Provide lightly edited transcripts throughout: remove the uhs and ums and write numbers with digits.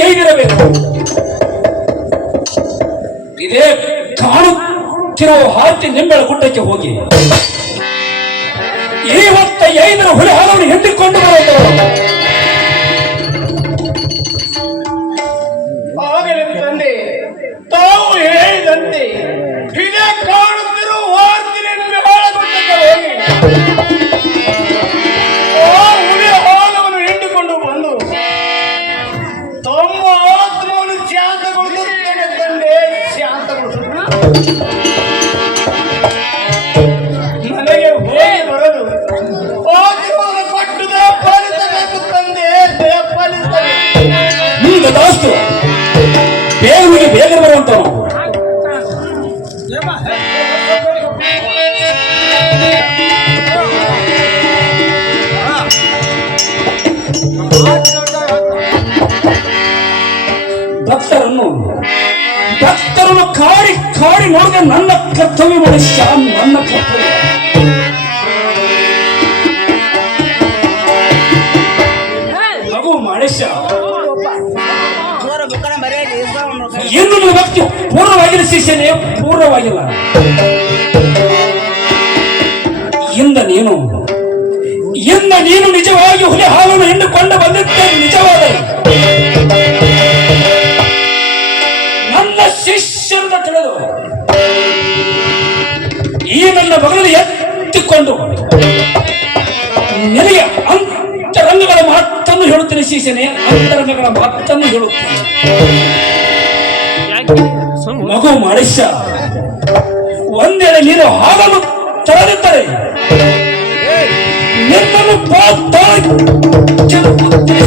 ಹೇಗಿರಬೇಕು ಇದೇ ಕಾಣುತ್ತಿರೋ ಹಾಕಿ ನಿಂಬೆಳ ಗುಡ್ಡಕ್ಕೆ ಹೋಗಿ ಇವತ್ತ 5 ಹುಲಿ ಹಾಲವನ್ನು ಹಿಂಡಿಕೊಂಡು ಬರುವುದು. ಆಗಲೇ ತಂದೆ ತಾವು ಹೇಳಿದಂತೆ ಇದೇ ಕಾಣುತ್ತಿರೋ ಹಾಕಿ ನಿಂಬೆಳ ಗುಡ್ಡಕ್ಕೆ ಹೋಗಿ ಹುಲಿ ಹಾಲವನ್ನು ಹಿಂಡಿಕೊಂಡು ಬಂದು ತಮ್ಮ ಆತ್ಮವನ್ನು ಶಾಂತಗೊಳಿಸುತ್ತೇನೆ ತಂದೆ, ಶಾಂತಗೊಳಿಸುತ್ತೇನೆ. ನನಗೆ ಹೋಗಿ ಬರಲು ಆತ್ಮದ ಪಟ್ಟುದ ಫಲಿಸಬೇಕು ತಂದೆ, ಫಲಿಸಬೇಕು. ದೋಸ್ತು ಬೇಗನಿಗೆ ಬೇಗ ಬರುವಂತವನು. ಭಕ್ತರನ್ನು ಕಾಡಿ ಕಾಡಿ ನೋಡಿದ ನನ್ನ ಕರ್ತವ್ಯ ಮನುಷ್ಯ, ನನ್ನ ಕರ್ತವ್ಯ. ಮಗು ಮನುಷ್ಯ ಎಂದು ನನ್ನ ಭಕ್ತಿ ಪೂರ್ಣವಾಗಿಲ್ಲ ಶಿಷ್ಯನೇ, ಪೂರ್ಣವಾಗಿಲ್ಲ. ಇಂದ ನೀನು ನಿಜವಾಗಿ ಹುಲಿ ಹಾಲನ್ನು ಹಿಂಡಿಕೊಂಡು ಬಂದಿದ್ದೆ ನಿಜವಾದರೆ ನನ್ನ ಶಿಷ್ಯರನ್ನು ತಿಳಿದು ಈ ನನ್ನ ಮಗಳನ್ನು ಎತ್ತಿಕೊಂಡು ನಿನಗೆ ಅಂತರಂಗಗಳ ಮಾತನ್ನು ಹೇಳುತ್ತೇನೆ ಶಿಷ್ಯನೇ, ಅಂತರಂಗಗಳ ಮಾತನ್ನು ಹೇಳುತ್ತೇನೆ. ಮಗು ಮನುಷ್ಯ ಒಂದೆಡೆ ನೀನು ಹಾಲನ್ನು ತರದಿದ್ದರೆ ನಿನ್ನನ್ನು ಪಾತಾಳಕ್ಕೆ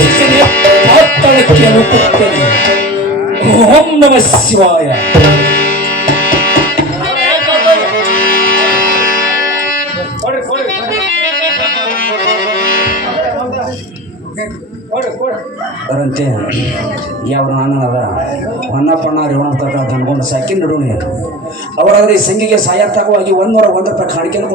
ಶಿಷ್ಯನೇ, ಪಾತಾಳಕ್ಕೆ ಅನುಕುತ್ತೇನೆ. ಓಂ ನಮಃ ಶಿವಾಯ. ಬರಂತೆ ಯಾವ ನಾನದ ಹೊನ್ನಪ್ಪಣ್ಣ ರೇವಣತಕ್ಕ ಅನ್ಕೊಂಡು ಸಾಕಿನ ನಡುವೆ ಅವರಾದ್ರೆ ಈ ಸಂಘಿಗೆ ಸಾಯಾರ್ಥಕವಾಗಿ 101 ರೂಪಾಯಿ ಕಾಣಿಕೆಯನ್ನು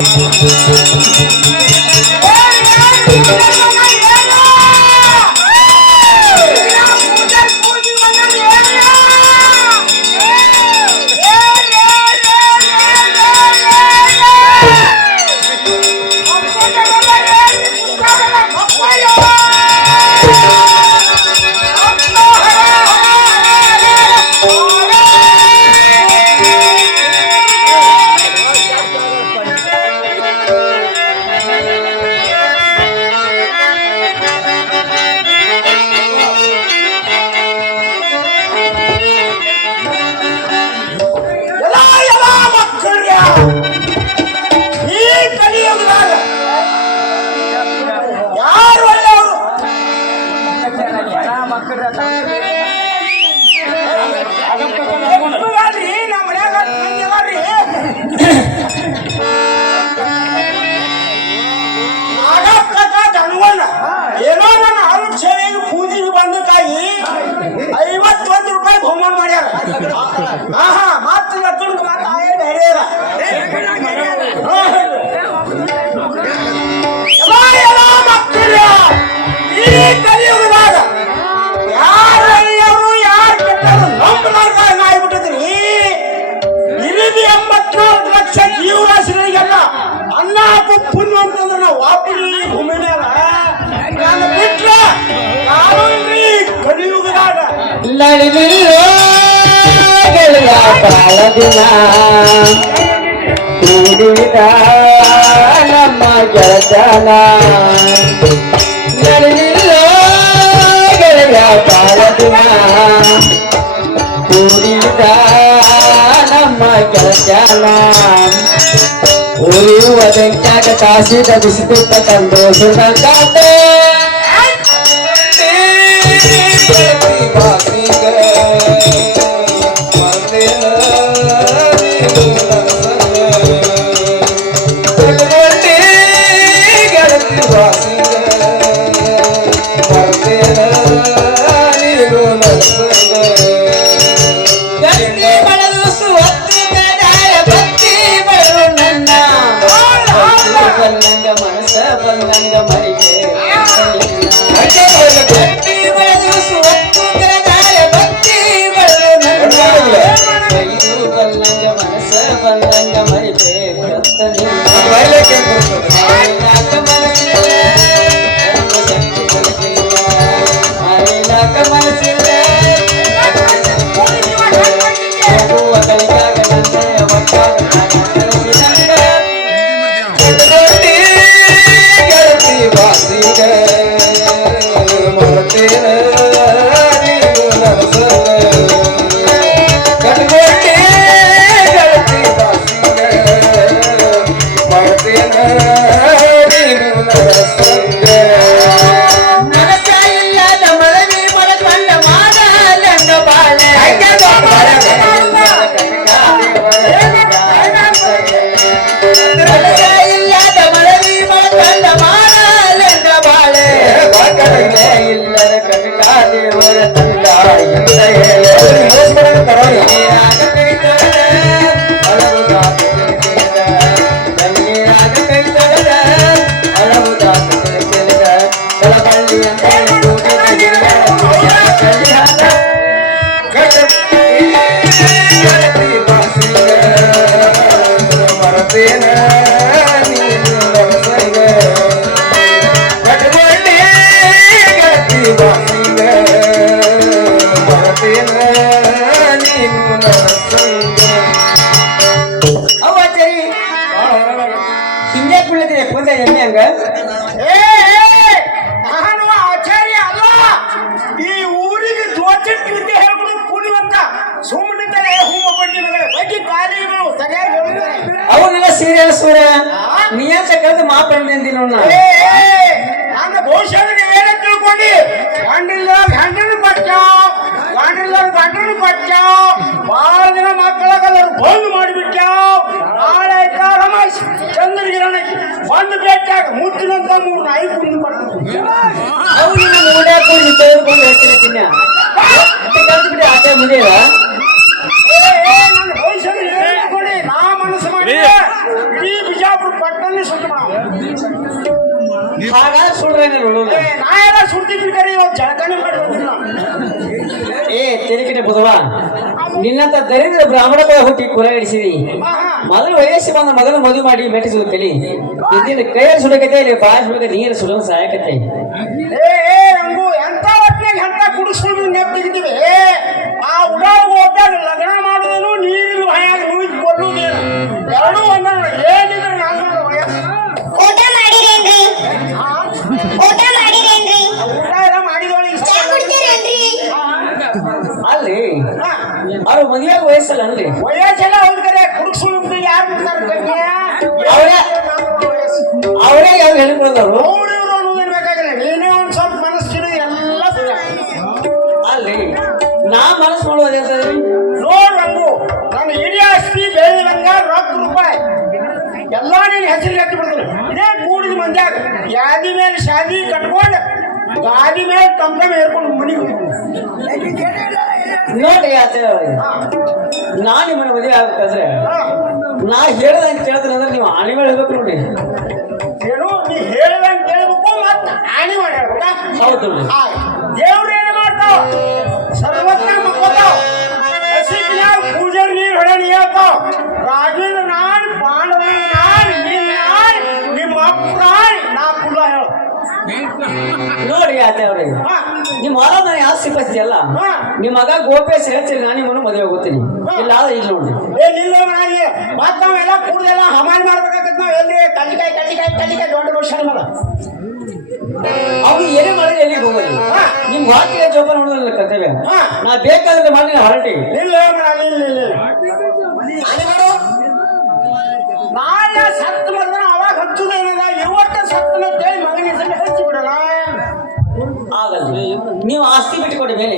ಏನೋ ನನ್ನ ಆಲೋಚನೆಗೆ ಪೂಜೆಗೆ ಬಂದಕ್ಕಾಗಿ 51 ರೂಪಾಯಿ ಬಹುಮಾನ ಮಾಡ್ಯಾರ. ಮತ್ತೆ ಲಕ್ಕಣಕ್ಕೆ ಮಾತ್ರ ಬೇರೆ ಮಕ್ಕಳ ಈ ಕಲಿಯುಗದಾಗ ಯಾರು ಕೆಟ್ಟರು ನಂಬಲಾರ್ದ ಆಗ್ಬಿಟ್ಟಿದ್ರಿ. ಇಲ್ಲಿ 84 ಲಕ್ಷ ಜೀವರಾಶಿಗಳಿಗೆಲ್ಲ ಅನ್ನ ಹಾಕು ಪುಣ್ಯ ಅಂತಂದ್ರೆ ನಾವು ವಾಪರಿ ಭೂಮಿ ಮೇಲೆ ಬಿಟ್ರ ನಾನು ಕಲಿಯುಗದಾಗ ಗೆಳೆಯ ಬಾಳದಿನ ಕೂಡಿದ ನಮ್ಮ ಗೆಳತನ ನಡೆದಿಲ್ಲ ಗೆಳೆಯ ಬಾಳದಿನ ಕೂಡಿದ ನಮ್ಮ ಗೆಳತನ ಉರಿಯುವ ಬೆಂಕ್ಯಾಗ ಕಾಸಿದ ಬಿಸಿದುತ್ತ ತಂದು ಸುಡಗಾತ ಮನಸ್ಸ ಬಂದಂಗ ಮರಿಗೆ ಭಕ್ತಿ ಬೆಳೆದು ಸುವತ್ತು ಕರದಾಯ ಭಕ್ತಿ ಬೆಳೆದು ನನ್ನ ಬೈದು ಬಲ್ಲಂಗ ಮನಸ್ಸ ಬಂದಂಗ ಮರಿಬೇಕು ಮನಸ್ಸಿಲ್ಲ ಹೋಗುವ ಕೈಗಾಗ ನಂದೆಯ ಮಕ್ಕಳ ಗೆಳತಿ ಬಾಸಿಗ ಮರತೇನ ನೀನು ನನಸಂಗ ಕಟ್ಕೊಂಡೆ ಗೆಳತಿ ಬಾಸಿಗ ಮರತೇನ ನೀನು ನನಸಂಗ ಮನಸ ಇಲ್ಲದ ಮಳವಿ ಮಳಕೊಂಡ ಮಾಡಲಂಗ ಬಾಳೆ ಇಲ್ಲದ ಮಳವಿ ಮಳಕೊಂಡ ಮಾಡಲಂಗ ಬಾಳೆ ಇಲ್ಲದ ಕನಕ ದೇವರ ತಂದ ಎಂದ ಕಣ್ಣೀರಾಗ ಕೈ ತೊಳೆದ ಅಳವುದಾತ ತಿಳಿದ ಕಳಬಳ್ಳಿ ಅಂತ ಮರತೇನ ನೀನು ನನಸಂಗ ಕಟ್ಕೊಂಡೆ ಗೆಳತಿ ಬಾಸಿಗ ಮರತೇನ ನೀನು ನನಸಂಗ ಅವ್ವಾಚರಿ ಹಿಂಗೆ ಕುಳ್ಳಿದ್ರೆ ಪೂಜ ಎಮ್ಮೆ ಹಂಗ ನಾನು ಆಚಾರ್ಯ ಅಲ್ಲ ಈ ಊರಿಗೆ ಜೋಚಿಟ್ ವಿದ್ಯೆ ಹೇಳ್ಬಿಡು ಕುಣಿವಂತ ಸುಮ್ಮನೆ ಹೂವ ಬಡ್ಡಿ ಮಗಳ ಬಗ್ಗೆ ಕಾಲಿಗಳು ಸರಿಯಾಗಿ ಹೇಳಿದ್ದಾರೆ ಅವನ್ನೆಲ್ಲ ಸೀರಿಯಲ್ ಸೂರ ನೀ ಅಂತ ಕರೆದು ಮಾತಾಡ್ತೀನಿ ನೋಡ ನನ್ನ ಭವಿಷ್ಯದ ನೀವೇನ ತಿಳ್ಕೊಂಡಿ ಗಂಡಿಲ್ಲ ಗಂಡನು ಕೊಟ್ಟಾವ್ ಬಹಳ ದಿನ ಮಕ್ಕಳಾಗಲ್ಲರು ಬಂದ್ ಮಾಡಿಬಿಟ್ಟಾವ್ ನಾಳೆ ರಮೇಶ್ ಚಂದ್ರಗಿರಣ ಬಂದು ಭೇಟಿಯಾಗ ಮುತ್ತಿನಂತ 3 ನಾಯಿ ಕುಂದು ಕೊಡ್ತೀವಿ ಅವ್ನಿನ ಮೂಡಾಕೊಂಡು ತೆಗೆದುಕೊಂಡು ಹೇಳ್ತೀನಿ ಬಿಟ್ಟು ಆಚೆ ಮುಗಿಯಲ್ಲ ನನ್ನ ಭವಿಷ್ಯದ ನೀವೇನ ತಿಳ್ಕೊಂಡಿ ನಾ ಮನಸ್ಸು ಮಾಡಿ ಇಡೀ ಬಿಜಾಪುರ ಪಟ್ಟಣ ಸುಟ್ಟು ಹಾಗಾದ್ರೆ ಸುಳ್ರೇನೆ ನಾ ಎಲ್ಲ ಸುಡ್ತಿದ್ವಿ ಕರೆ ಇವಾಗ ಜಳಕನೇ ಮಾಡಿಲ್ಲ ಏ ತೆರಿಕಿಟೆ ಬುಧವ ನಿನ್ನಂತ ದರಿದ್ರ ಬ್ರಾಹ್ಮಣ ಹುಟ್ಟಿ ಕುಲ ಹಿಡಿಸಿದಿ ಮೊದಲು ವಯಸ್ಸು ಬಂದ ಮಗನ ಮದುವೆ ಮಾಡಿ ಮೆಟ್ಟಿಸುವ ಕಲಿ ಇದ್ದಿನ ಕೈಯಲ್ಲಿ ಸುಡಕತೆ ಇಲ್ಲಿ ಬಾಯಿ ಸುಡಕ ನೀರು ಸುಡಲು ಸಹಾಯಕತೆ ರಂಗು ಎಂತ ಹೊತ್ತಿನಾಗ ಎಂತ ಕುಡಿಸ್ಕೊಂಡು ನೆಪ್ಪಿದ್ದೀವಿ ಆ ಉಡಾಗ ಹೋದಾಗ ಲಗ್ನ ಮಾಡೋದೇನು ನೀರಿನ ಭಯಾಗ ನುಯ್ದು ಕೊಲ್ಲುವುದೇನು ಎರಡೂ ಒಂದ ಏನಿದ್ರೆ ನಾನು ಊಟ ಮಾಡಿರೇನ್ರಿ ಊಟ ಮಾಡಿರೇನ್ರಿ ಊಟ ಎಲ್ಲ ಮಾಡಿದವಳು ಇಷ್ಟ ಚಾ ಕುಡ್ತೀರೇನ್ರಿ ಅಲ್ಲಿ ಅವ್ರ ಮದುವೆಯಾಗ ವಯಸ್ಸಲ್ಲ ಅನ್ರಿ ವಯಸ್ಸೆಲ್ಲ ಹೋಗ್ತಾರೆ ಕುಡಿಸ್ಕೊಂಡು ಯಾರು ಬಿಡ್ತಾರೆ ಅವರೇ ಯಾರು ಹೇಳಿಕೊಡದವ್ರು ಅವ್ರು ಇವ್ರು ಅನ್ನೋದೇನು ಬೇಕಾಗಿಲ್ಲ ನೀನೇ ಒಂದು ಸ್ವಲ್ಪ ಮನಸ್ಸಿನ ಎಲ್ಲ ಅಲ್ಲಿ ನಾ ಮನಸ್ಸು ಮಾಡೋದು ಅಂತಂದ್ರಿ ನೋಡ್ ರಂಗು ನನ್ನ ಇಡೀ ಆಸ್ತಿ ಬೆಳೆದಂಗ ₹1 ಎಲ್ಲ ನೀನು ಹೆಸರಿಗೆ ಹತ್ತಿ ಬಿಡ್ತಾರೆ ಇದೇ ಕೂಡಿದ ಮಂದ್ಯಾಗ ಯಾದಿ ಮೇಲೆ ಶಾದಿ ಕಟ್ಕೊಂಡು ಗಾದಿ ಮೇಲೆ ಕಂಪ್ಲೇಂಟ್ ಹೇರ್ಕೊಂಡು ಮನೆಗೆ ನೋಡಿ ಆಚೆ ನಾ ನಿಮ್ಮನ್ನ ಮದುವೆ ಆಗ್ಬೇಕಾದ್ರೆ ನಾ ಹೇಳ್ದಂಗೆ ಕೇಳ್ತೀನಿ ಅಂದ್ರೆ ನೀವು ಆನೆ ಮೇಲೆ ಹೇಳ್ಬೇಕು ನೋಡಿ ಏನು ನೀ ಹೇಳ್ದಂಗೆ ಕೇಳಬೇಕು ಮತ್ತೆ ಆಣಿ ಮಾಡಿ ಹೇಳ್ಬೇಕಾ ಹೌದು ದೇವ್ರು ಏನು ಮಾಡ್ತಾವ ಸರ್ವತ್ರ ಮಕ್ಕೋತಾವ ಪೂಜಾರಿ ನೀರು ಹೊಡೆ ನೀ ಹೇಳ್ತಾವ ರಾಜೇಂದ್ರ ನಾನ್ ಪಾಂಡವ ನಾನ್ ನೀನ್ ನಾನ್ ನಿಮ್ಮ ಅಪ್ಪ ನಾ ಕುಲ್ಲ ಹೇಳು ನೋಡಿ ಆಚೆ ಅವ್ರಿಗೆ ನಿಮ್ಮ ಹೊರ ನಾನು ಯಾವ ಸಿಪ್ಪತ್ತಿ ಅಲ್ಲ ನಿಮ್ಮ ಮಗ ಗೋಪೇಶ್ ಹೇಳ್ತೀರಿ ನಾನು ನಿಮ್ಮನ್ನು ಮದುವೆ ಹೋಗ್ತೀನಿ ಇಲ್ಲ ಆದ್ರೆ ಇಲ್ಲ ನೋಡಿ ನಿಲ್ಲ ಮನಾಗಿ ಮತ್ ನಾವೆಲ್ಲ ಕೂಡದೆಲ್ಲ ಹಮಾನ್ ಮಾಡ್ಬೇಕಾಗತ್ ನಾವ್ ಎಲ್ಲಿ ಕಡ್ಲಿಕಾಯಿ ದೊಡ್ಡ ವರ್ಷ ಮಾಡ ಅವ್ನು ಏನೇ ಮಾಡಿದ್ರೆ ಎಲ್ಲಿಗೆ ಹೋಗಲಿ ನಿಮ್ ವಾಕ್ಯ ಜೋಪ ನೋಡೋದಿಲ್ಲ ಕರ್ತವ್ಯ ನಾ ಬೇಕಾದ್ರೆ ಮಾಡಿ ಹರಟಿ ನಿಲ್ಲ ನಾಳೆ ಸತ್ತು ಮಾಡಿದ್ರೆ ಅವಾಗ ಹಚ್ಚುದೇನಿಲ್ಲ ಇವತ್ತ ಸತ್ತನ ಕೇಳಿ ಮಗನ ಹೆಸರು ಹಚ್ಚಿ ಬಿಡೋಣ ಆಗಲ್ಲ ನೀವು ಆಸ್ತಿ ಬಿಟ್ಟುಕೊಟ್ಟ ಮೇಲೆ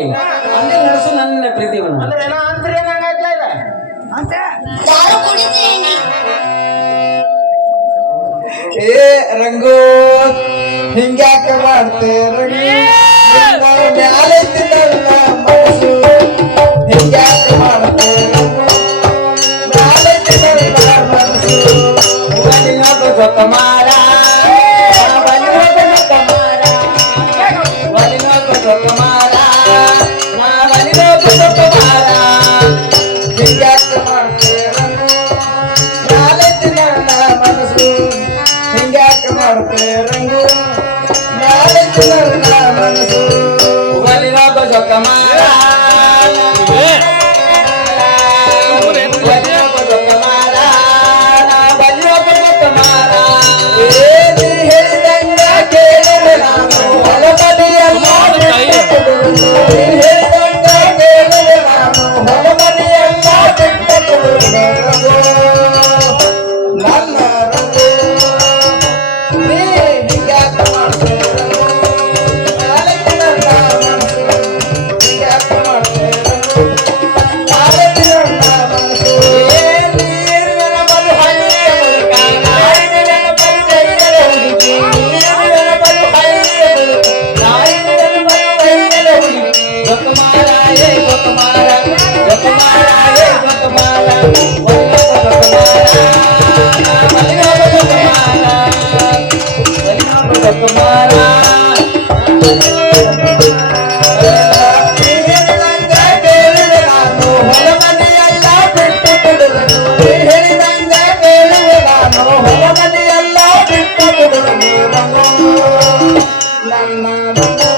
ಅಂದೇ ನಡೆಸು ನನ್ನ ಪ್ರೀತಿಯನ್ನು ಅಂದ್ರೆ ಏನೋ ಅಂತ್ರಿ ಏನಾಗೈತ್ಲ ಇದೆ ಅಂತೆ ದಾರು ಕುಡಿತೀರೇನ್ರಿ ಏ ರಂಗು ಹಿಂಗ್ಯಾಕೆ ಮಾಡ್ತೇರಿ ಮನಸ್ಸು ಹಿಂಗ್ಯಾಕೆ ಮಾಡ್ತೇರಿ ಮನಸ್ಸು ಜೊತೆ ಮಾರ ಮಾಡ್ತೇರಂಗು ನಾಳೆಗೆ ನನ್ನ ಮನಸ್ಸು ಒಲಿನೊಬ್ಬ ಜೊಕ್ಕ ಮಾರ ಒಲಿನೊಬ್ಬ ಜೊಕ್ಕ ಮಾರ ಒಲಿನೊಬ್ಬ ಜೊಕ್ಕ ಮಾರ ಏನಿ ಹೇಳಿದಂಗ ಕೇಳಿದೆ ನಾನು ಹೊಲಮನೆಯಲ್ಲ ಬಿಟ್ಟುಕೊಡುವೆನು. ನೀ ಹೇಳಿದಂಗ ಕೇಳಿದೆ ನಾನು ಹೊಲಮನೆಯಲ್ಲ ಬಿಟ್ಟುಕೊಡುವೆನು. ನನ್ನ ರಂಗು ನೀ ಹಿಂಗ್ಯಾಕ ಮಾಡ್ತೆ ರಂಗು ನಾಳೆಗೆ ನನ್ನ ಮನಸ್ಸು ಹಿಂಗ್ಯಾಕ ಮಾಡ್ತೆ ರಂಗು ನಾಳೆಗೆ ನನ್ನ ಮನಸ್ಸು ನೀರಿನ ಬಲು ಹಳ್ಳಿಯ ಮುದುಕ ನಾಯಿನ ಬಲು ಬೈಯಲ ಹುಡುಗಿ ನೀರಿನ ಬಲು ಹಳ್ಳಿಯ ಮುದುಕ ನಾಯಿನ ಬಲು ಬೈಯಲ ಹುಡುಗಿ ಜೊಕ್ಕ ಮಾರ ಏ ಜೊಕ್ಕ ಮಾರ ಜೊಕ್ಕ ಮಾರ ಏ ಜೊಕ್ಕ ಮಾರ ಒಲಿನೊಬ್ಬ ಜೊಕ್ಕ ಮಾರ ಒಲಿನೊಬ್ಬ ಜೊಕ್ಕ ಮಾರ ನೀ ಹೇಳಿದಂಗ ಕೇಳಿದೆ ನಾನು ಹೊಲಮನೆಯಲ್ಲ ಬಿಟ್ಟುಕೊಡುವೆನು. ನೀ ಹೇಳಿದಂಗ ಕೇಳಿದೆ ನಾನು ಹೊಲಮನೆಯಲ್ಲ ಬಿಟ್ಟುಕೊಡುವೆನು ರಂಗು ನನ್ನ ರಂಗು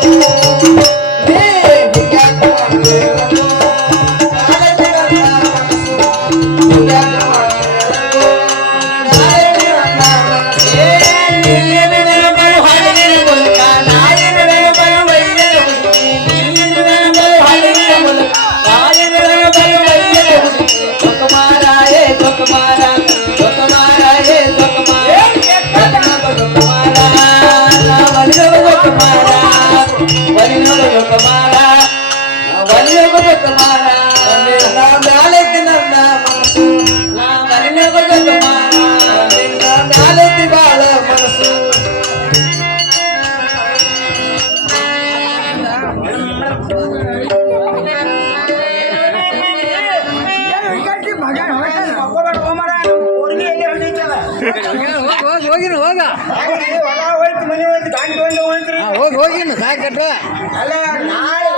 ನೀ ಹಿಂಗ್ಯಾಕ ಮಾಡ್ತೆ ರಂಗು ನಾಳೆಗೆ ನನ್ನ ಮನಸ್ಸು ಹಿಂಗ್ಯಾಕ ಮಾಡ್ತೆ ರಂಗು ನಾಳೆಗೆ ನನ್ನ ಮನಸ್ಸು ನಾಳೆಗೆ ನನ್ನ ಮನಸ್ಸು ನಾಳೆಗೆ ಬಾಳ ಮನಸ್ಸು ಹೋಗಿನ ಸಾಕಟ್ಟ ಅಲ್ಲ ನಾಳೆ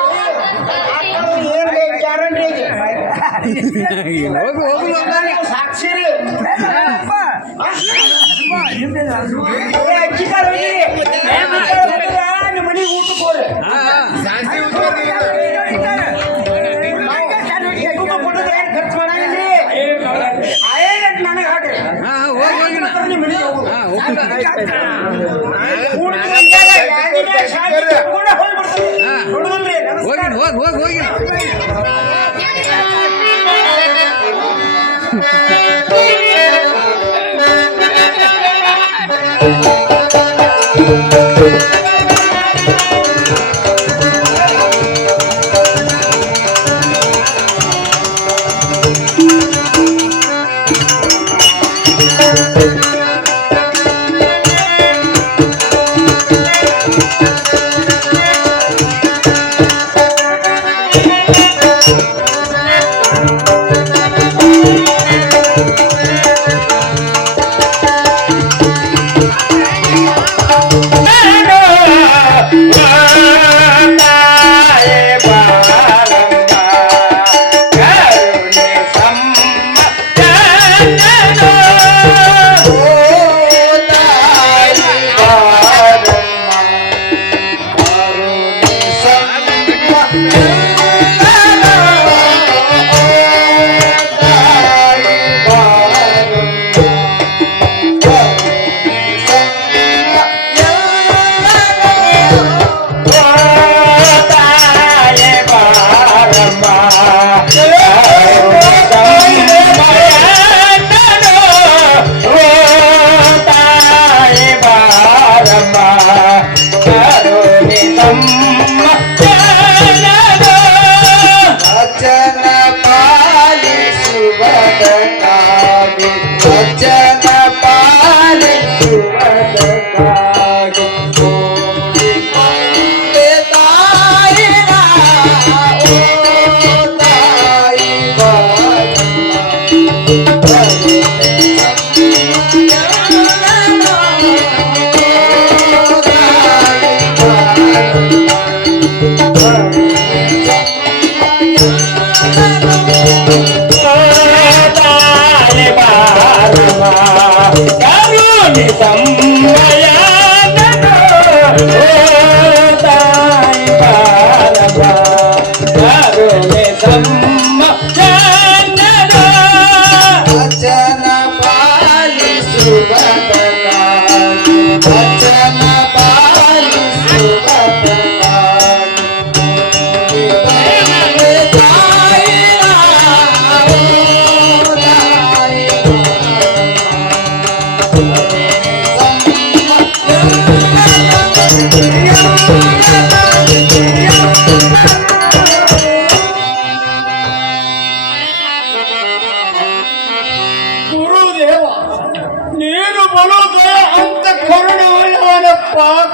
ಏನ್ ಗ್ಯಾರಂಟಿ ಹೋಗು ಹೋಗು ಸಾಕ್ಷಿ ನಿಮ್ಮ ಮನೆಗೆ ಊಟಕ್ಕೆ ಹೋಗ್ರಿ ಖರ್ಚು ಮಾಡಂಗಿಲ್ರಿ ನನಗೆ ಹಾಕ್ರಿ ಹೋಗಿನ ನಿಮ್ಮ ಮನೆಗೆ ಹೋಗು ಹೋಗಿನ ಹೋಗಿ ಹೋಗಿನ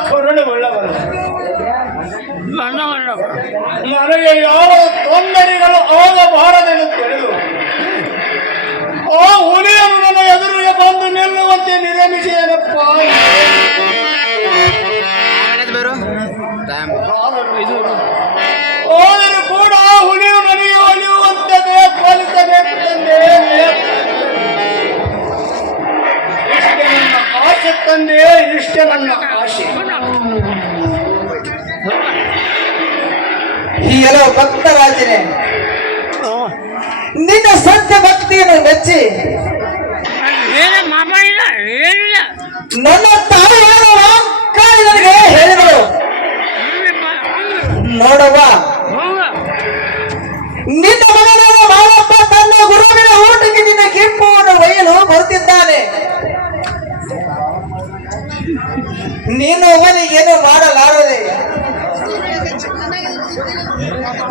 ಕರುಣೆಯುಳ್ಳವನು. ನನಗೆ ಯಾವ ತೊಂದರೆಗಳು ಆಗಬಾರದೆಂದು ತಿಳಿದು ಆ ಹುಲಿಯನ್ನು ನನ್ನ ಎದುರಿಗೆ ಬಂದು ನಿಲ್ಲುವಂತೆ ನಿರ್ಮಿಸಿದನಪ್ಪ. ಆದರೂ ಕೂಡ ಆ ಹುಲಿಯು ನನಗೆ ಒಲಿಯುವಂತೆ ಪಾಲಿಸಬೇಕು ತಂದೆ. ಇಷ್ಟೇ ನನ್ನ ಆಸೆ ತಂದೆ, ಇಷ್ಟೇ ನನ್ನ ಆಸೆ. ಹೀಗೆಲ್ಲ ಭಕ್ತರಾಜನೇ, ನಿನ್ನ ಸತ್ಯ ಭಕ್ತಿಯನ್ನು ಮೆಚ್ಚಿ ನನ್ನ ತಾಯಿಯಾದ ವಾಕ್ಕಾರಿ ನನಗೆ ಹೇಳಿದಳು. ನೋಡವ್ವ, ನಿನ್ನ ಮಗನಾದ ಮಾವಪ್ಪ ತನ್ನ ಗುರುವಿನ ಊಟಕ್ಕೆ ನಿನ್ನ ಕೆಂಪುವನ್ನು ಒಯ್ಯಲು ಬರುತ್ತಿದ್ದಾನೆ. ನೀನು ಅವನಿಗೇನು ಮಾಡಲಾರದೆ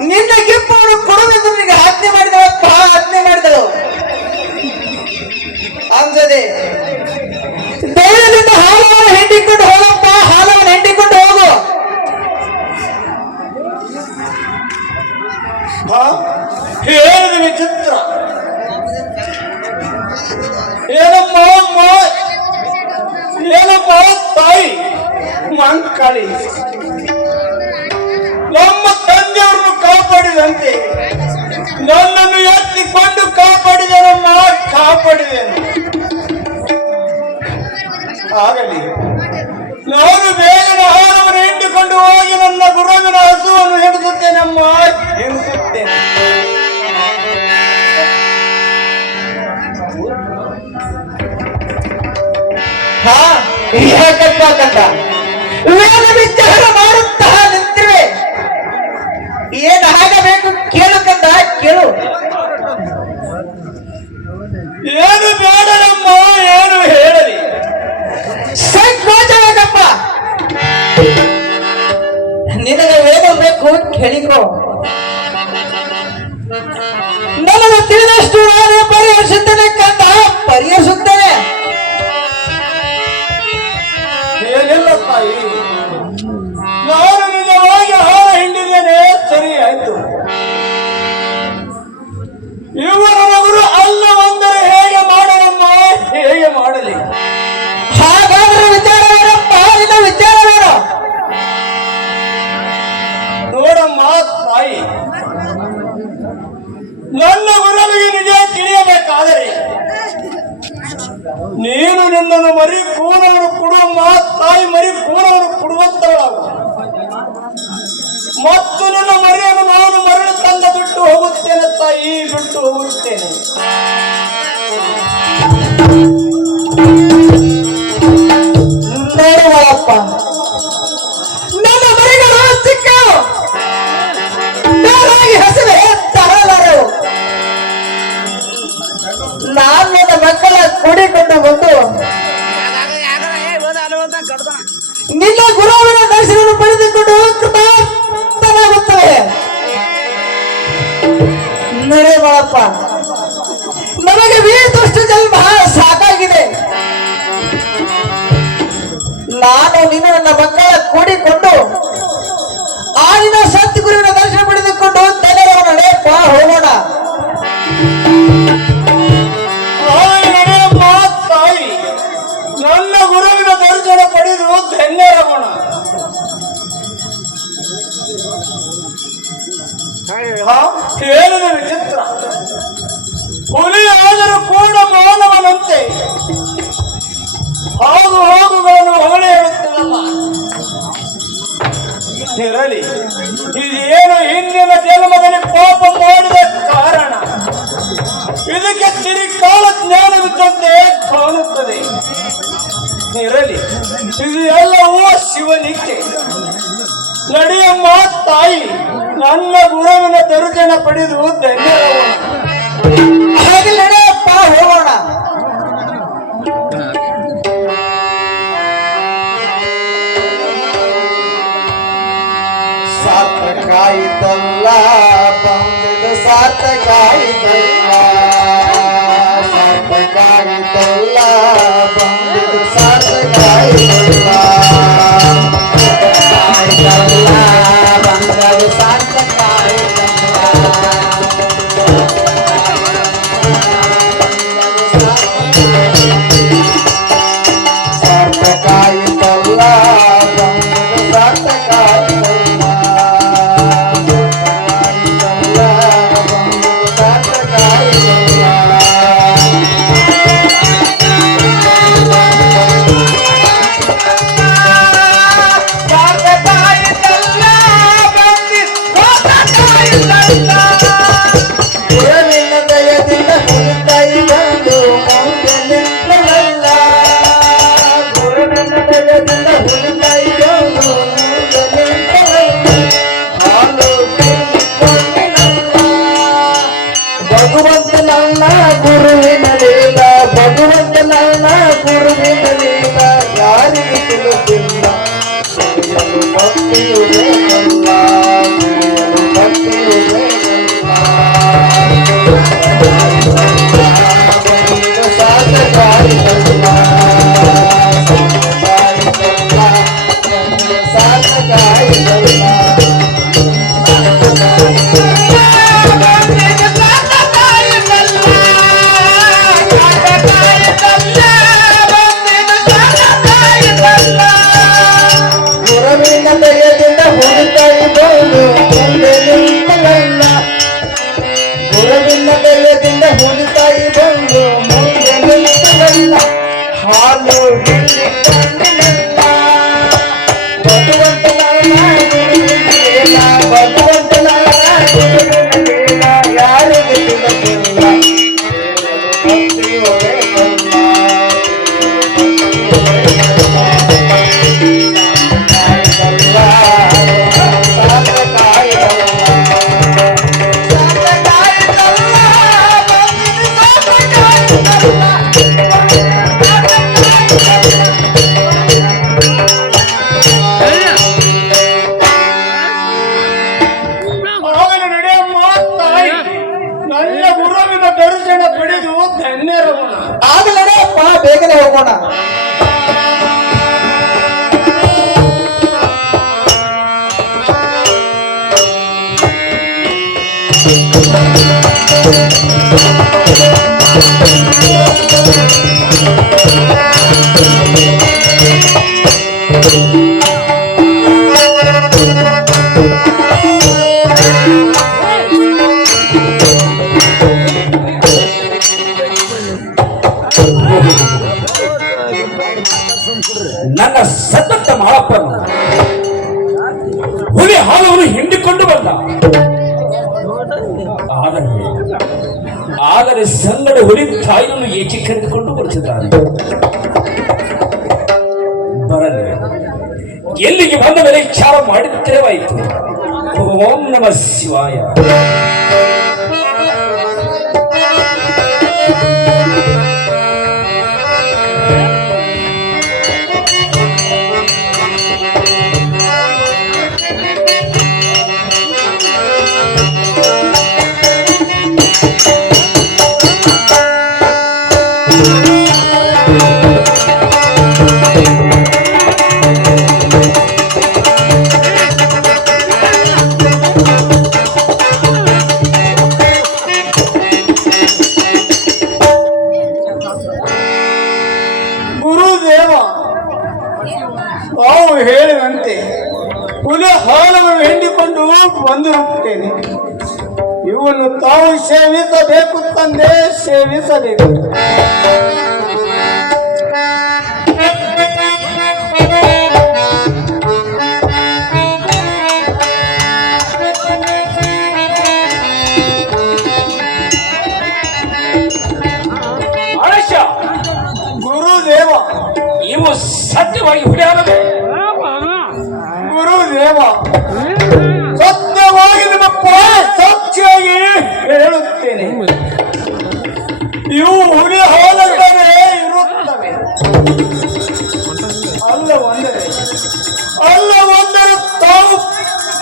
ನಿನ್ನ ಕೆಂಪನ್ನು ಕೊಡುವೆಂದು ನಿನಗೆ ಆಜ್ಞೆ ಮಾಡಿದಳಪ್ಪ, ಆಜ್ಞೆ ಮಾಡಿದಳು. ಅಂಜದೆ ಧೈರ್ಯದಿಂದ ಹಾಲವನ್ನು ಹೆಂಡಿಕೊಂಡು ಹೋಗಪ್ಪ, ಹಾಲವನ್ನು ಹೆಂಡಿಕೊಂಡು ಹೋಗು. ಹೇಳಿದ ವಿಚಿತ್ರ. ಏನಮ್ಮ ತಾಯಿ ಮಂಕಳಿ ನಮ್ಮ ತಂದೆಯವ್ರನ್ನು ಕಾಪಾಡಿದಂತೆ ನನ್ನನ್ನು ಎತ್ತಿಕೊಂಡು ಕಾಪಾಡಿದನಮ್ಮ, ಕಾಪಾಡಿದೆನು. ಆಗಲಿ, ನಾನು ಬೇಗನೆ ಆಹಾರವನ್ನು ಹಿಂಡಿಕೊಂಡು ಹೋಗಿ ನನ್ನ ಗುರುವಿನ ಹಸುವನ್ನು ಹಿಡಿಸುತ್ತೇನಮ್ಮ, ಹಿಡಿಸುತ್ತೇನೆ. ಯಾಕಪ್ಪ ಕಂದ ವೇದ ವಿಚಾರ ಮಾಡುತ್ತಾ ನಿಂತಿವೆ. ಏನು ಆಗಬೇಕು ಕೇಳು ಕಂದ, ಕೇಳು. ಏನು ಬೇಡನಮ್ಮ, ಏನು ಹೇಳಲಿ? ಸಂಕೋಚವಾಗಪ್ಪ, ನಿನಗೆ ವೇದ ಬೇಕು, ಕೇಳಿಕೋ. ನನಗೆ ತಿಳಿದಷ್ಟು ನಾನು ಪರಿಹರಿಸುತ್ತೇನೆ ಕಂದ, ಪರಿಹರಿಸುತ್ತೇನೆ. ಏನಿಲ್ಲ ತಾಯಿ, ನಾನು ನಿಜವಾಗಿ ಆಹಾರ ಹಿಂಡಿದ್ದೇನೆ, ಸರಿ ಆಯ್ತು. ಇವರ ಗುರು ಅಲ್ಲ ಒಂದರೆ ಹೇಗೆ ಮಾಡಲಮ್ಮ, ಹೇಗೆ ಮಾಡಲಿ? ಹಾಗಾದ್ರೆ ವಿಚಾರವೇನಪ್ಪ, ನಿನ್ನ ವಿಚಾರವೇನು? ನೋಡಮ್ಮ ತಾಯಿ, ನನ್ನ ಗುರುವಿಗೆ ನಿಜ ತಿಳಿಯಬೇಕಾದರೆ ನೀನು ನಿನ್ನನ್ನು ಮರಿ ಕೂನವರು ಕೊಡುವಮ್ಮ ತಾಯಿ, ಮರಿ ಕೂನವರು ಕೊಡುವಂತವಳಾಗು. ಮತ್ತು ನಿನ್ನ ಮರಿಯನ್ನು ನಾನು ಮರಳಿ ತಂದ ಬಿಟ್ಟು ಹೋಗುತ್ತೇನೆ ತಾಯಿ, ಬಿಟ್ಟು ಹೋಗುತ್ತೇನೆ. ನೋಡುವಪ್ಪ, ನನ್ನ ಮರಿಗಳು ಸಿಕ್ಕವು, ಬೇರಾಗಿ ಹಸಿವೆ ತರಲಾರವು. ನಾನು ನನ್ನ ಮಕ್ಕಳ ಕೂಡಿಕೊಂಡು ಬಂದು ನಿನ್ನ ಗುರುವಿನ ದರ್ಶನ ಪಡೆದುಕೊಂಡು ಕೃತಾರ್ಥನಾಗುತ್ತವೆ. ನಡೆಯಪ್ಪ, ನಮಗೆ ವೀರದಷ್ಟು ಜನ್ಮ ಸಾಕಾಗಿದೆ. ನಾನು ನೀನು ನನ್ನ ಮಕ್ಕಳ ಕೂಡಿಕೊಂಡು ಆ ನಿನ್ನ ಸದ್ಗುರುವಿನ ದರ್ಶನ ಪಡೆದುಕೊಂಡು ತಲೆಗಳ ನಡೆಯಪ್ಪ, ಹೋಗೋಣ. ತಾಯಿ, ನನ್ನ ಗುರುವಿನ ದರ್ಶನ ಪಡೆದು ಧನ್ಯರಾಗೋಣ. ಹೇಳಿದ ವಿಚಿತ್ರ. ಹುಲಿ ಆದರೂ ಕೂಡ ಮಾನವನಂತೆ ಹಾಗು ಹೋಗುಗಳನ್ನು ಹೊಗಳಿ ಹೇಳುತ್ತೇನಲ್ಲ. ಇರಲಿ, ಇದೇನು ಹಿಂದಿನ ಜನ್ಮದಲ್ಲಿ ಪಾಪ ಮಾಡಿದ ಕಾರಣ. ಇದಕ್ಕೆ ತಿರಿಕಾಲ ಜ್ಞಾನವಿದ್ದಂತೆ ಕಾಣುತ್ತದೆ. ಇರಲಿ, ಇದು ಎಲ್ಲವೂ ಶಿವನಿಗೆ. ನಡೆಯಮ್ಮ ತಾಯಿ, ನನ್ನ ಗುರುವಿನ ದರ್ಶನ ಪಡೆದು ಧನ್ಯರಾಗೋಣ. ಹಾಗೆ ನಡೆಯಪ್ಪ, ಹೋಗೋಣ. ಸಾರ್ಥಕಾಯಿತಲ್ಲ ಬಂದದು, ಸಾರ್ಥಕಾಯಿತಲ್ಲ, ಸಾರ್ಥಕಾಯಿತಲ್ಲ ಬಂದದು, ಸಾರ್ಥಕಾಯಿತಲ್ಲ. ಭಕ್ತಿಯು ಬೇಕಲ್ಲ, ಭಕ್ತಿಯು ಬೇಕಲ್ಲ. ಬಂದು ಸಾಕಾಯಿತಲ್ಲ, ಸಾಕಾಯಿತಲ್ಲ. ಗುರುವಿನ ದಯದಿಂದ ಹುಡುಕಾಯಿ ಬಂದು ಮುಂದೆ ನಿಂತಲ್ಲ, ಗುರುವಿನ ದಯದಿಂದ ಹುಡುಕಾಯಿ ಬಂದು ಮುಂದೆ ನಿಂತಲ್ಲ. ಹಾಲು ಇಲ್ಲಿ ಕಂಡಿಲ್ಲ, ಭಗವಂತನ ಗುರುವಿನ ಭಗವಂತನ ಗುರುವಿನ ಯಾರಿಗೆ ತಿಳಿದಿಲ್ಲ. ಭಕ್ತಿಯು ಬೇಕಲ್ಲ, ಹೋಗಲು ನಡೆಯಮ್ಮ ತಾಯಿ, ನನ್ನ ಗುರುವಿನ ದರ್ಶನ ಪಡೆದು ಧನ್ಯರವಣ. ಆಗಲಪ್ಪ, ಬೇಗನೆ ಹೋಗೋಣ. ನನ್ನ ಸತತ ಮಾಳಪ್ಪನು ಹುಲಿ ಹಾಲವನ್ನು ಹಿಂಡಿಕೊಂಡು ಬಂದ. ಆದರೆ ಸಂಗಡ ಹುಲಿ ತಾಯಿಯನ್ನು ಏಕೆ ಕರೆದುಕೊಂಡು ಬರುತ್ತಿದ್ದಾನೆ. ಬರಲಿ, ಎಲ್ಲಿಗೆ ಬಂದ ಮೇಲೆ ವಿಚಾರ ಮಾಡಿದ್ದೇವಾಯಿತು. ಓಂ ನಮಃ ಶಿವಾಯ. ಗುರುದೇವ, ತಾವು ಹೇಳಿದಂತೆ ಹುಲಿ ಹಾಲನ್ನು ಹಿಂಡಿಕೊಂಡು ಬಂದಿರುತ್ತೇನೆ. ಇವನ್ನು ತಾವು ಸೇವಿಸಬೇಕು ತಂದೆ, ಸೇವಿಸಬೇಕು. ಮನುಷ್ಯ, ಗುರುದೇವ, ಇವು ಸತ್ಯವಾಗಿ ಹುಲಿ ಹಾಲವೇ? ಗುರುದೇವ, ಸತ್ಯವಾಗಿ ನಿಮ್ಮ ಪಾಯ ಸಾಕ್ಷಿಯಾಗಿ ಹೇಳುತ್ತೇನೆ. ಇವು ಹುಲಿ ಹಾಲಂದರೆ ಇರುತ್ತವೆ. ಅಲ್ಲವಂದರೆ ತಾವು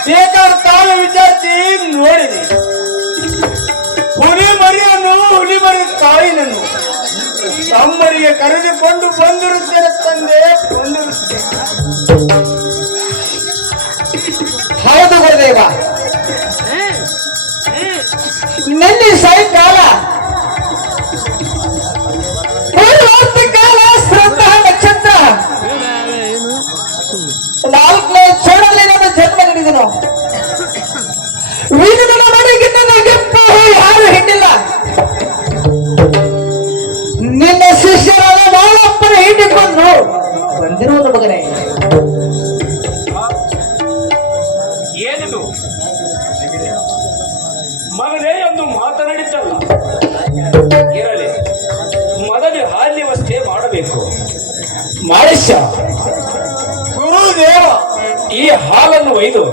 ಬೇಕಾದ ತಾವು ವಿಚಾರಿಸಿ ನೋಡಿದೆ. ಹುಲಿ ಮರಿಯನ್ನು, ಹುಲಿ ಮರಿ ತಾಯಿನನ್ನು ತಮ್ಮರಿಗೆ ಕರೆದುಕೊಂಡು ಬಂದಿರುತ್ತೇನೆ ತಂದೆ, ಬಂದಿರುತ್ತೇನೆ. ಹೌದು ಗುರುದೇವ, ನಿನ್ನೆ ಸಾಯಂಕಾಲ ಕಾಲ ಶ್ರದ್ಧಾ ನಕ್ಷತ್ರ 4ನೇ ಚೋಡಲ್ಲಿ ನನ್ನ ಜನ್ಮ ನೀಡಿದನು. ವೀರನ ಮನೆಗಿನ್ನ ನಗೆಪ್ಪು ಯಾರು ಹಿಂಡಿಲ್ಲ. ನಿನ್ನ ಶಿಷ್ಯರಾದ ಮಾಳಪ್ಪನ ಹಿಂಡಿಕೊಂಡು ಬಂದಿರುವುದು ಮಗನೇ. ಏನಿದು ಮಗನೇ ಎಂದು ಮಾತನಾಡಿದ್ದಲ್ಲ. ಇರಲಿ, ಮೊದಲು ಹಾಲಿ ವ್ಯವಸ್ಥೆ ಮಾಡಬೇಕು. ಮನುಷ್ಯ, ಗುರುದೇವ, ಈ ಹಾಲನ್ನು ಒಯ್ದು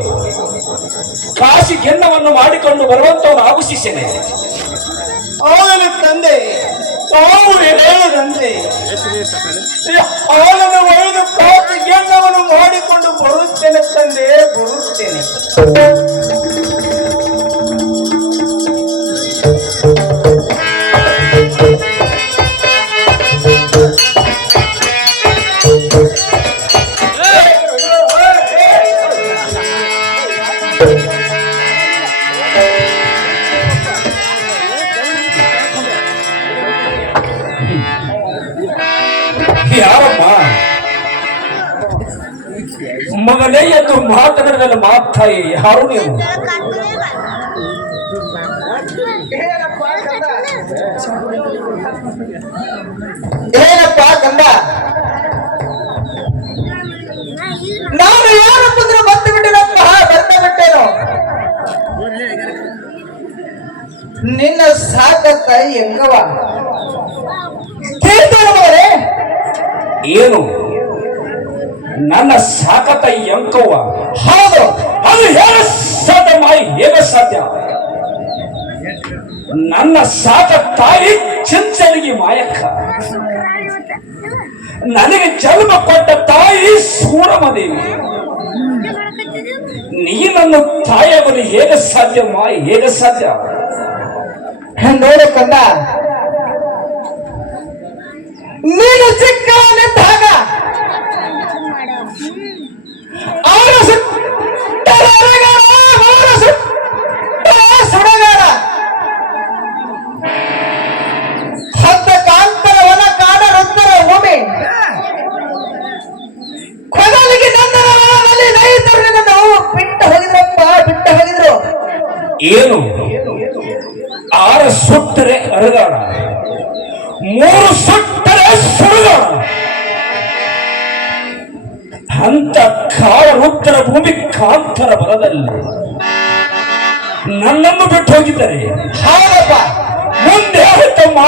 ಕಾಶಿ ಗೆನ್ನವನ್ನು ಮಾಡಿಕೊಂಡು ಬರುವಂತವನು ಆಗು ಶಿಷ್ಯನೇ. ಅವನ ತಂದೆ ತಾವು ಹೇಳದಂತೆ ಹಾಲನ್ನು ಒಯ್ದು ಕಾಶಿ ಗೆನ್ನವನ್ನು ಮಾಡಿಕೊಂಡು ಬರುತ್ತೇನೆ ತಂದೆ, ಯಾರಮ್ಮ ಮಗನೇ ಎಂದು ಮಾತನಾಡಿದ ಮಾತಾಯಿ ಯಾರು ನೀವು? ಏನಪ್ಪ ಕಂದ, ನಾನು ಯಾರಪ್ಪಂದ್ರೆ ಬಂದು ಬಿಟ್ಟಿನಪ್ಪ, ಬಂದ ಬಿಟ್ಟೇನು. ನಿನ್ನ ಸಾಕತ್ತ ಹೆಂಗವ ಕೇಳ್ತಾರೇ? ಏನು ನನ್ನ ಸಾಕತ ಎಂಕವ್ವ? ಹೌದು. ಅದು ಹೇಗ ಸಾಧ್ಯ ಮಾಯಿ, ಹೇಗ ಸಾಧ್ಯ? ನನ್ನ ಸಾಕ ತಾಯಿ ಚಿಂಚಲಿಗೆ ಮಾಯಕ್ಕ, ನನಗೆ ಜನ್ಮ ಕೊಟ್ಟ ತಾಯಿ ಸೂರಮದೇವಿ. ನೀನನ್ನು ತಾಯಿಯಾಗಲು ಹೇಗೆ ಸಾಧ್ಯ ಮಾಯಿ, ಹೇಗೆ ಸಾಧ್ಯ? ನೋಡು ಕಂದ, ನೀನು ಚಿಕ್ಕವನಿದ್ದಾಗ ಅವನು ಸುಡಗಾರ ಹದ್ದ ಕಾಂತರವನ ಕಾಡ ರುದ್ರ ಭೂಮಿ ಕೊಡಲಿಗೆ ನಂದನವನದಲ್ಲಿ ರೈತರು ನಿನ್ನನ್ನು ಬಿಟ್ಟು ಹೋಗಿದ್ರಪ್ಪ, ಬಿಟ್ಟು ಹೋಗಿದ್ರು. ಏನು 6 ಸುಟ್ಟರೆ ಅರಗಾಡ, 3 ಸುಟ್ಟರೆ ಸುಡುಗಾಡ ಅಂತ ಕಾವರುತ್ತರ ಭೂಮಿ ಕಾಂತರ ಬರದಲ್ಲಿ ನನ್ನನ್ನು ಬಿಟ್ಟು ಹೋಗಿದ್ದಾರೆ. ಹೌದಪ್ಪ. ಮುಂದೆ ಆಯ್ತಮ್ಮ,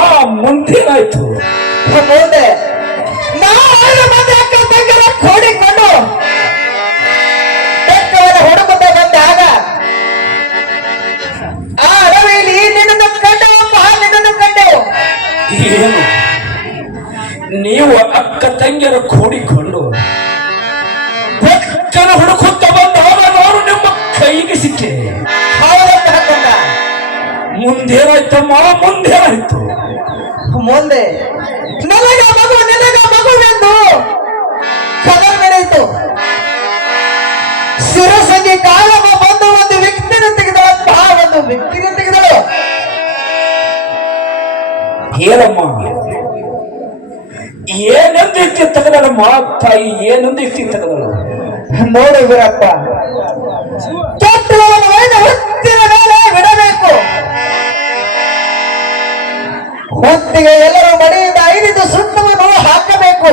ಮುಂದೇನಾಯ್ತು? ಮುಂದೆ ನಾವು 5 ಮಂದಿ ಅಕ್ಕ ತಂಗಿರ ಕೂಡಿಕೊಂಡು ಬೆಟ್ಟವನ್ನ ಹುಡುಕುತ್ತಾ ಬಂದಾಗ ಆ ಅಡವಿಯಲ್ಲಿ ನಿನ್ನನ್ನು ಕಂಡವಪ್ಪ, ನಿನ್ನನ್ನು ಕಂಡೆವು. ಏನು ನೀವು ಅಕ್ಕ ತಂಗಿಯರ ಕೂಡಿಕೊಂಡು ಬೆಕ್ಕನ ಹುಡುಕುತ್ತ ಬಂದಾಗ ನಾನು ನಿಮ್ಮ ಕೈಗೆ ಸಿಕ್ಕೆ. ಹೌದಪ್ಪ ಕಂದ. ಮುಂದೇನಾಯ್ತಮ್ಮ, ಮುಂದೇನಾಯ್ತು? ಮುಂದೆ ನಿನಗ ಮಗುವೆಂದು ಕದರ್ ನಡೆಯಿತು. ಶಿರಸಂಗಿ ಕಾಲವ ಬಂದು ಒಂದು ವ್ಯಕ್ತಿನ ತೆಗೆದಳಪ್ಪ, ಒಂದು ವ್ಯಕ್ತಿನ ತೆಗೆದಳು. ಏನಮ್ಮ, ಏನೊಂದು ಇಕ್ಕಿ ತೆಗೆದಳಮ್ಮ ತಾಯಿ, ಏನೊಂದು ಇಕ್ಕಿ ತೆಗೆದಳು? ನೋಡಿ ವೀರಪ್ಪ, ಕೆಟ್ಟವನ ಹುತ್ತಿನ ಮೇಲೆ ಬಿಡಬೇಕು. ಹುತ್ತಿಗೆ ಎಲ್ಲರೂ ಮಡಿಯಿಂದ 5 ಸುತ್ತವನ್ನು ಹಾಕಬೇಕು.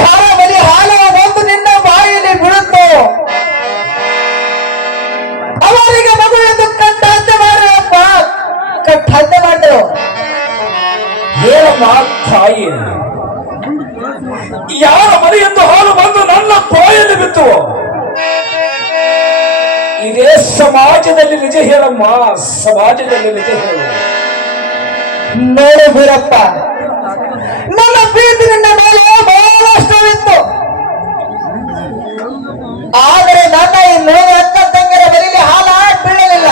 ಯಾರ ಬಲಿ ಹಾಲ ಬಂದು ನಿನ್ನ ಬಾಯಲ್ಲಿ ಬಿಡುತ್ತೋ ಅವರಿಗೆ ಮಗು ಎಂದು ಕಟ್ಟಹತ್ಯೆ ಮಾಡಪ್ಪ, ಕಟ್ಟಹತ್ಯೆ ಮಾಡಿದ್ರು. ಹೇಳಮ್ಮ ತಾಯಿ, ಯಾರ ಮನೆಯೆಂದು ಹಾಲು ಬಂದು ನನ್ನ ಬಾಯಲ್ಲಿ ಬಿತ್ತು? ಇದೇ ಸಮಾಜದಲ್ಲಿ ನಿಜ ಹೇಳಮ್ಮ, ಸಮಾಜದಲ್ಲಿ ನಿಜ ಹೇಳು. ನೋಡು ವೀರಪ್ಪ, ನನ್ನ ಪ್ರೀತಿ ನಿನ್ನ ಮೇಲೆ ಬಹಳಷ್ಟಿತ್ತು. ಆದರೆ ನನ್ನ ಈ 3 ಅಕ್ಕ ತಂಗಿರ ಬಲಿಲಿ ಹಾಲ ಬೀಳಲಿಲ್ಲ.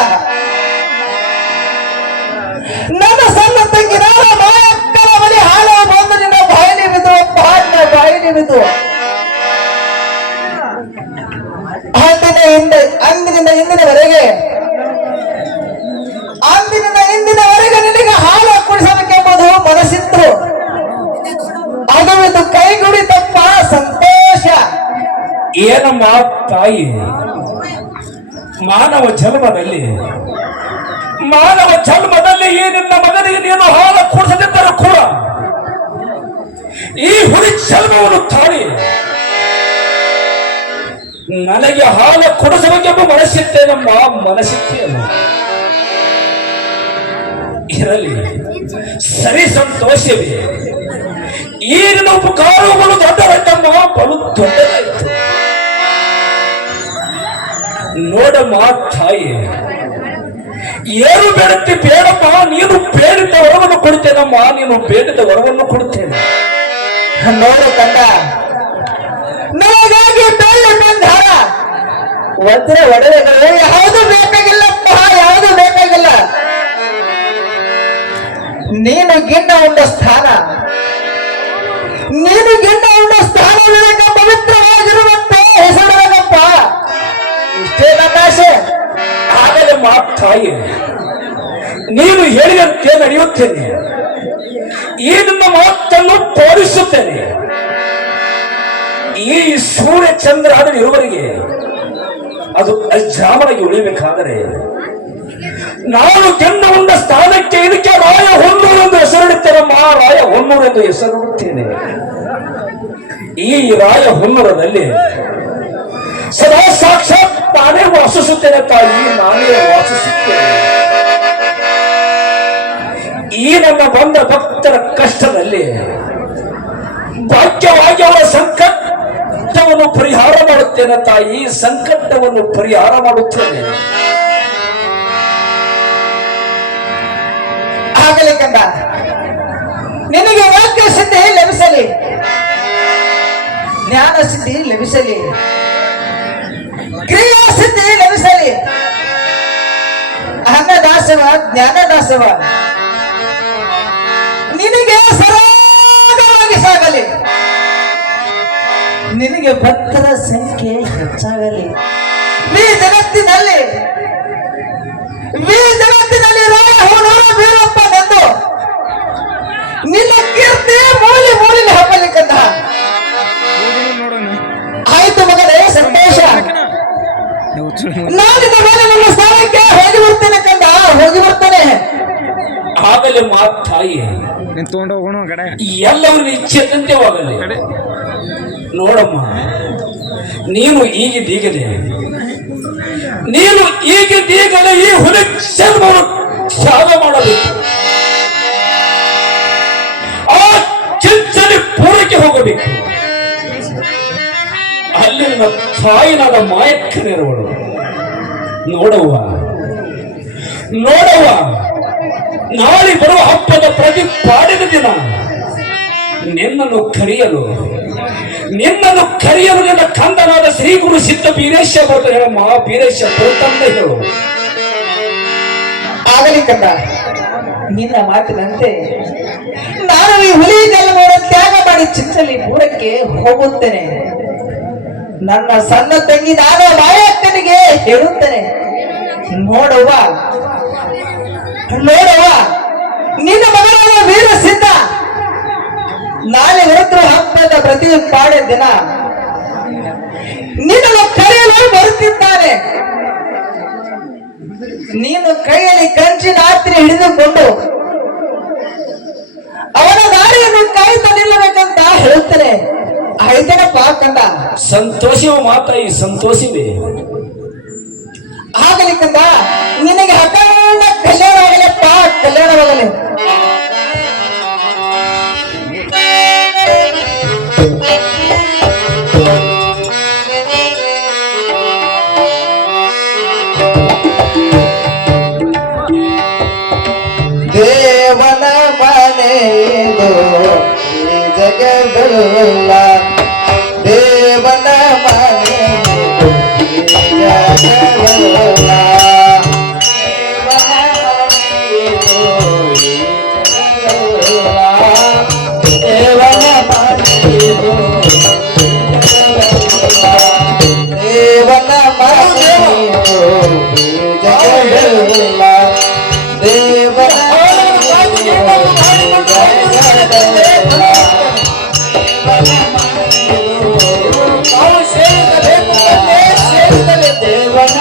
ನನ್ನ ಸಣ್ಣ ತಂಗಿನ ಮಾಯಕ್ಕನ ಬಲಿ ಹಾಲ ಬಂದು ನಿನ್ನ ಬಾಯಿಲಿ ಬಿದ್ದು, ಬಾಯಿಲಿ ಬಿದ್ದು. ಅಂದಿನಿಂದವರೆಗೆ ನಿನಗೆ ಹಾಲು ಕುಡಿಸಬೇಕೆಂಬುದು ಮನಸ್ಸಿತ್ತು. ಅದು ಇದು ಕೈಗೂಡಿತಪ್ಪ, ಸಂತೋಷ. ಏನಮ್ಮ ತಾಯಿ, ಮಾನವ ಜನ್ಮದಲ್ಲಿ ಈ ನಿನ್ನ ಮಗನಿಗೆ ನೀನು ಹಾಲು ಕುಡಿಸದಿದ್ದರೂ ಕೂಡ ಈ ಹುಡಿ ಜನ್ಮವನ್ನು ತಾಳಿ ನನಗೆ ಹಾಲು ಕುಡಿಸಬೇಕೆಂಬ ಮನಸ್ಸಿತ್ತೇನಮ್ಮ, ಮನಸ್ಸಿತ್ತೇನು? ಇರಲಿ, ಸರಿ, ಸಂತೋಷವೇ. ಈಗಿನ ಉಪಕಾರಗಳು ದೊಡ್ಡದಾಯ್ತಮ್ಮ, ಬಲು ದೊಡ್ಡದಾಯ್ತು. ನೋಡಮ್ಮ ತಾಯಿ, ಏನು ಬೇಡುತ್ತಿ ಬೇಡಮ್ಮ, ನೀನು ಬೇಡಿದ ವರವನ್ನು ಕೊಡ್ತೇನಮ್ಮ, ನೀನು ಬೇಡಿದ ವರವನ್ನು ಕೊಡ್ತೇನೆ. ನೋಡು ಕಂದ, ನನಗಾಗಿ ಬೆಳ್ಳಿ ಬಂಗಾರ ವಜ್ರ ಒಡವೆಗಳು ಯಾವುದು ಬೇಕಾಗಿಲ್ಲಪ್ಪ, ಯಾವುದು ಬೇಕಾಗಿಲ್ಲ. ನೀನು ಗಿಣ್ಣ ಉಂಡ ಸ್ಥಾನ, ನೀನು ಗಿಣ್ಣ ಉಂಡ ಸ್ಥಾನವಿರಕ ಪವಿತ್ರವಾಗಿರುವಂತ ಹೆಸರಿರಬೇಕಪ್ಪ. ಇಷ್ಟೇ ನನ್ನ ಆಸೆ. ಆಗಲೇ ಮಾತಾಯಿ, ನೀನು ಹೇಳಿದಂತೆ ನಡೆಯುತ್ತೇನೆ. ಈ ನನ್ನ ಮಾತನ್ನು ತೋರಿಸುತ್ತೇನೆ. ಈ ಸೂರ್ಯ ಚಂದ್ರಾದರೂ ಇರುವವರೆಗೆ ಅದು ಅಜಾಮರಾಗಿ ಉಳಿಬೇಕಾದರೆ ನಾನು ಗೆನ್ನ ಉಂಡ ಸ್ಥಾನಕ್ಕೆ ಇದಕ್ಕೆ ರಾಯ ಹೊನ್ನೂರು ಎಂದು ಹೆಸರಿಡುತ್ತೇನಮ್ಮ. ರಾಯ ಹೊನ್ನೂರು ಎಂದು ಹೆಸರಿಡುತ್ತೇನೆ. ಈ ರಾಯ ಹೊನ್ನೂರದಲ್ಲಿ ಸದಾ ಸಾಕ್ಷಾತ್ ನಾನೇ ವಾಸಿಸುತ್ತೇನೆ ತಾಯಿ, ನಾನೇ ವಾಸಿಸುತ್ತೇನೆ. ಈ ನನ್ನ ಬಂದ ಭಕ್ತರ ಕಷ್ಟದಲ್ಲಿ ಭಾಗ್ಯವಾಗಿ ಅವರ ಸಂಕಟವನ್ನು ಪರಿಹಾರ ಮಾಡುತ್ತೇನೆ ತಾಯಿ, ಸಂಕಟವನ್ನು ಪರಿಹಾರ ಮಾಡುತ್ತೇನೆ. ಆಗಲಿ ಕಂದ, ನಿನಗೆ ವಾಕ್ಯ ಸಿದ್ಧಿ ಲಭಿಸಲಿ, ಜ್ಞಾನ ಸಿದ್ಧಿ ಲಭಿಸಲಿ, ಕ್ರಿಯಾ ಸಿದ್ಧಿ ಲಭಿಸಲಿ, ಅನ್ನದಾಸವ ಜ್ಞಾನದಾಸವ ನಿನಗೆ ಸರಾಗವಾಗಿ ಸಾಗಲಿ, ನಿನಗೆ ಭಕ್ತರ ಸಂಖ್ಯೆ ಹೆಚ್ಚಾಗಲಿ. ಈ ಜಗತ್ತಿನಲ್ಲಿ ರಾಯ ಹೋನೂರು ಬೀರಪ್ಪನೆಂದು ನಿನ್ನ ಕೀರ್ತಿ ಮೂಲಿ ಮೂಲಿನ ಹಬ್ಬಲಿಕ್ಕಂತ ಆಯ್ತು ಮಗನೇ, ಸಂತೋಷ. ನಾನಿನ ಮೇಲೆ ನನ್ನ ಸ್ಥಾನಕ್ಕೆ ಹೋಗಿ ಬರ್ತೇನೆ ಕಂದ, ಹೋಗಿ ಬರ್ತೇನೆ. ಆಗಲೇ ಮಾತಾಯಿ, ತಗೊಂಡು ಹೋಗೋಣ ಕಡೆ ಎಲ್ಲವನ್ನ ಇಚ್ಛೆದಂತೆ ಹೋಗಲಿ. ನೋಡಮ್ಮ, ನೀನು ಈಗಿದ್ದೀಗಲೇ ಈ ಹುಲಿ ಜನ್ಮವನ್ನು ತ್ಯಾಗ ಮಾಡಬೇಕು. ಆ ಚಿಂಚನೆ ಪೂರೈಕೆ ಹೋಗಬೇಕು. ಅಲ್ಲಿ ನನ್ನ ತಾಯಿನಾದ ಮಾಯಕ್ಕನಿರುವಳು. ನೋಡವ್ವ, ನಾಳೆ ಬರುವ ಹಬ್ಬದ ಪ್ರತಿ ಪಾಡಿದ ದಿನ ನಿನ್ನನ್ನು ಕರೆಯಲು ನಿನ್ನ ಕಂದನಾದ ಶ್ರೀ ಗುರು ಸಿದ್ಧ ಬೀರೇಶ ಬರ್ತ ಹೇಳಮ್ಮ. ಬೀರೇಶ ಬರುತ್ತಂತ ಹೇಳು. ಆಗಲಿ ಕಂದ, ನಿನ್ನ ಮಾತಿನಂತೆ ನಾನು ಈ ಹುಲಿ ಜನ್ಮವನ್ನು ತ್ಯಾಗ ಮಾಡಿ ಚಿಂಚಲಿ ಪೂರಕ್ಕೆ ಹೋಗುತ್ತೇನೆ. ನನ್ನ ಸಣ್ಣ ತಂಗಿ ನಾನು ಮಾಯಕ್ಕನಿಗೆ ಹೇಳುತ್ತೇನೆ, ನೋಡುವ ನಿನ್ನ ಮಗನಾದ ವೀರ ಸಿದ್ಧ ನಾಳೆ ಹೊರತು ಹಬ್ಬದ ಪ್ರತಿ ಪಾಡ ದಿನ ನಿನ್ನನ್ನು ಕರೆಯಲು ಬರುತ್ತಿದ್ದಾನೆ. ನೀನು ಕೈಯಲ್ಲಿ ಕಂಚಿನ ಆತ್ರಿ ಹಿಡಿದುಕೊಂಡು ಅವನ ದಾರಿಯನ್ನು ಕಾಯ್ತಾ ನಿಲ್ಲಬೇಕಂತ ಹೇಳ್ತೇನೆ. ಆಯ್ತೇನಪ್ಪ ಕಂದ? ಸಂತೋಷವ ಮಾತಾಯಿ, ಸಂತೋಷವೇ. ಆಗಲಿ ಕಂದ, ನಿನಗೆ ಹಠಾಣ ಕಲ್ಯಾಣವಾಗಲಪ್ಪ, ಕಲ್ಯಾಣವಾಗಲಿ. ದೇವನ ಮನೆಯದು ಈ ಜಗದಲ್ಲ, ದೇವನ ಮನೆಯದು ಈ ಜಗದಲ್ಲ, ದೇವನ ಮನೆಯದು ದೇವನ ಮನೆಯದು ಈ ಜಗದಲ್ಲ, ದೇವನ ದೇವನ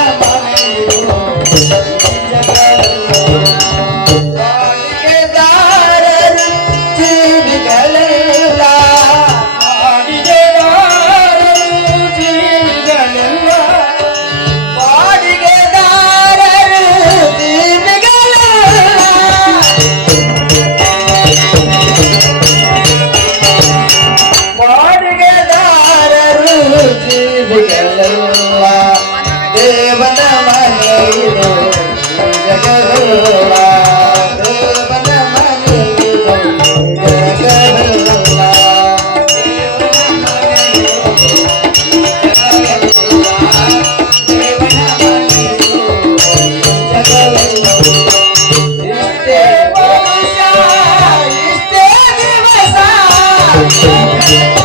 ಶ್ರೀ